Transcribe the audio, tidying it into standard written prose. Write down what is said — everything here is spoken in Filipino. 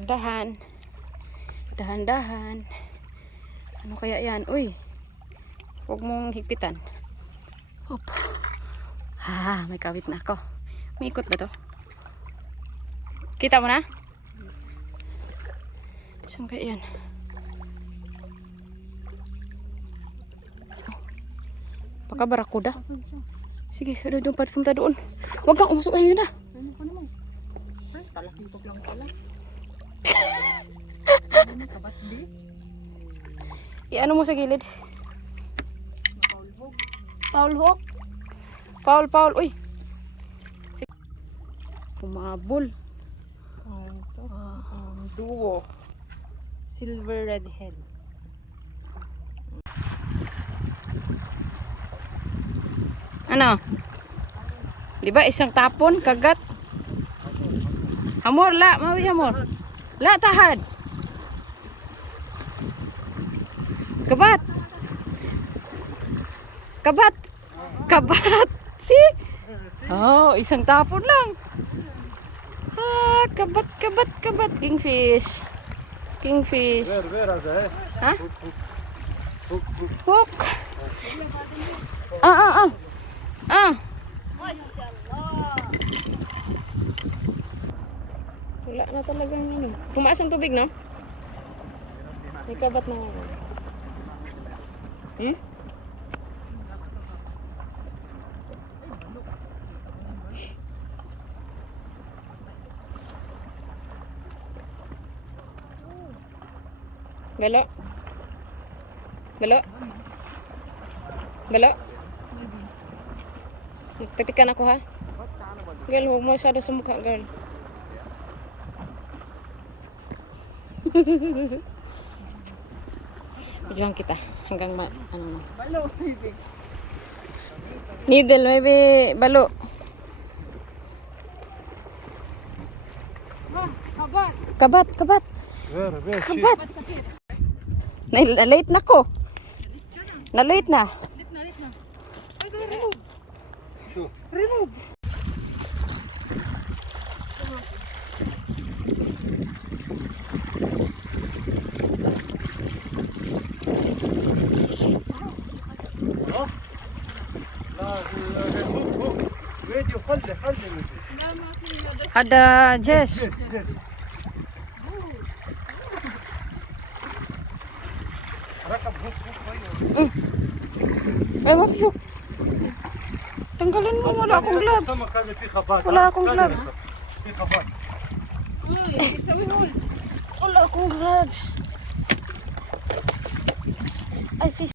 Dahan. Dahan-dahan. Ano kaya yan? Uy. Huwag mong higpitan. Hop. Ha, may kawit na ako. May ikot ba to? Kita mo na? Saan kaya yan? Baka barakuda. Sige, doon punta doon. Huwag kang umusok ngayon na. Talakipag lang pala. I-ano mo sa gilid? Paulhog. Paul hook. Paul. Uy. Umabol. Ito. Duo. Silver redhead. Ano? Di ba isang tapon, kagat? Hamor, la. Mawi hamor. La, tahad. Kabat. Kabat. Kabat. See? Oh, isang tapon lang. Ah, kabat. Kingfish. Where are they? Ha? Hook. Ah. Wala na talagang ano. Tumaas ang tubig, no? May kabat na nga. Hmm? Belo. Titikan ako, ha? Girl, huwag mo masyado sa mukha, girl. Videohan kita hanggang ano. Balo, baby. Needle, maybe balo. Kabat. Where? Kabat. Late na ko. Late na. Remove. Hook. Wait, you hold. Ada Jess. ركب hook. Ay, wag yun. Tanggalin mo, wala akong gloves. السمك هذا فيه خفاف. ولا أكون gloves. فيه خفاف. Wala akong gloves.